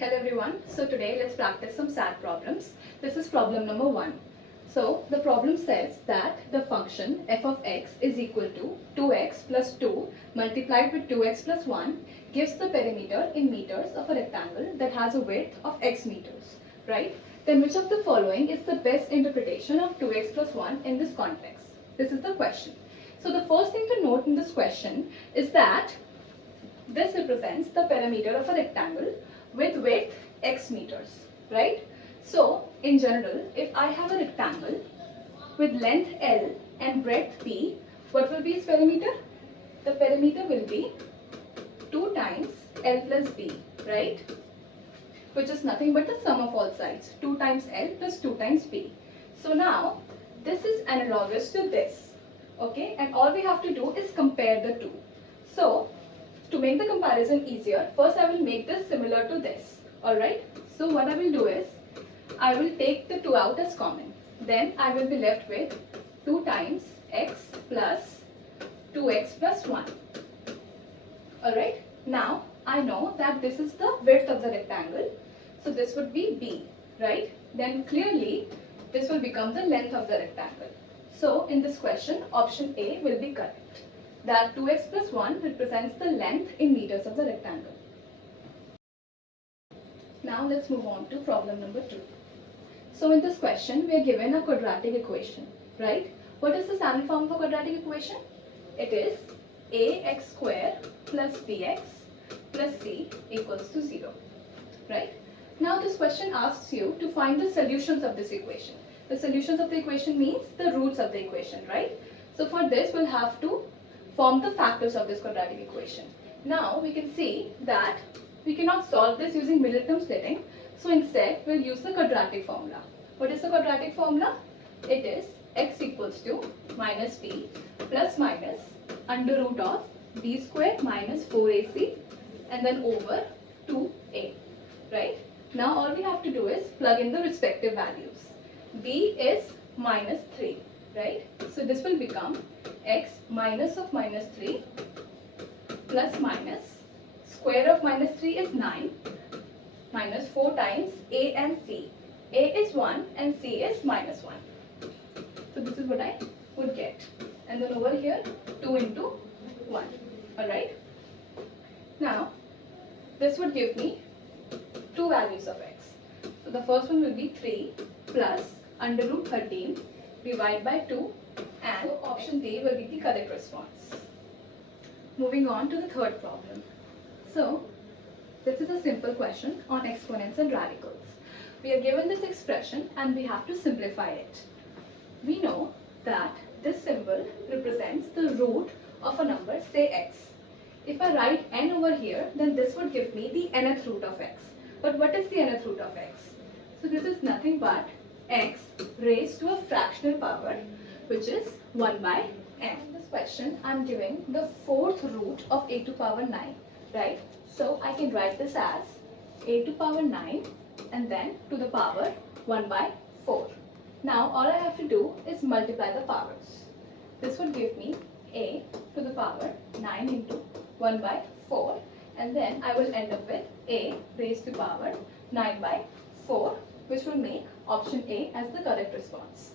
Hello everyone. So today let's practice some SAT problems. This is problem number 1. So the problem says that the function f of x is equal to 2x plus 2 multiplied with 2x plus 1 gives the perimeter in meters of a rectangle that has a width of x meters, right? Then which of the following is the best interpretation of 2x plus 1 in this context? This is the question. So the first thing to note in this question is that this represents the perimeter of a rectangle with width x meters, right? So in general, if I have a rectangle with length L and breadth B, what will be its perimeter? The perimeter will be 2 times L plus B, right? Which is nothing but the sum of all sides, 2 times L plus 2 times B. So now this is analogous to this, okay? And all we have to do is compare the two. So to make the comparison easier, first I will make this similar to this, alright? So what I will do is, I will take the 2 out as common. Then I will be left with 2 times x plus 2x plus 1. Alright? Now I know that this is the width of the rectangle. So this would be b, right? Then clearly this will become the length of the rectangle. So in this question, option A will be correct. That 2x plus 1 represents the length in meters of the rectangle. Now let's move on to problem number 2. So in this question, we are given a quadratic equation, right? What is the standard form of a quadratic equation? It is ax square plus bx plus c equals to 0, right? Now this question asks you to find the solutions of this equation. The solutions of the equation means the roots of the equation, right? So for this, we'll have to form the factors of this quadratic equation. Now we can see that we cannot solve this using middle term splitting. So instead we'll use the quadratic formula. What is the quadratic formula? It is x equals to minus b plus minus under root of b square minus 4ac and then over 2a, right? Now all we have to do is plug in the respective values. b is minus 3, right? So this will become x minus of minus 3 plus minus square of minus 3 is 9 minus 4 times a and c. A is 1 and c is minus 1. So this is what I would get. And then over here 2 into 1. Alright. Now this would give me two values of x. So the first one will be 3 plus under root 13 divided by 2, and option D will be the correct response. Moving on to the third problem. So this is a simple question on exponents and radicals. We are given this expression and we have to simplify it. We know that this symbol represents the root of a number, say x. If I write n over here, then this would give me the nth root of x. But what is the nth root of x? So this is nothing but x raised to a fractional power, which is 1 by n. In this question, I am giving the fourth root of a to power 9, right? So I can write this as a to power 9 and then to the power 1 by 4. Now all I have to do is multiply the powers. This would give me a to the power 9 into 1 by 4, and then I will end up with a raised to power 9 by 4, which will make option A as the correct response.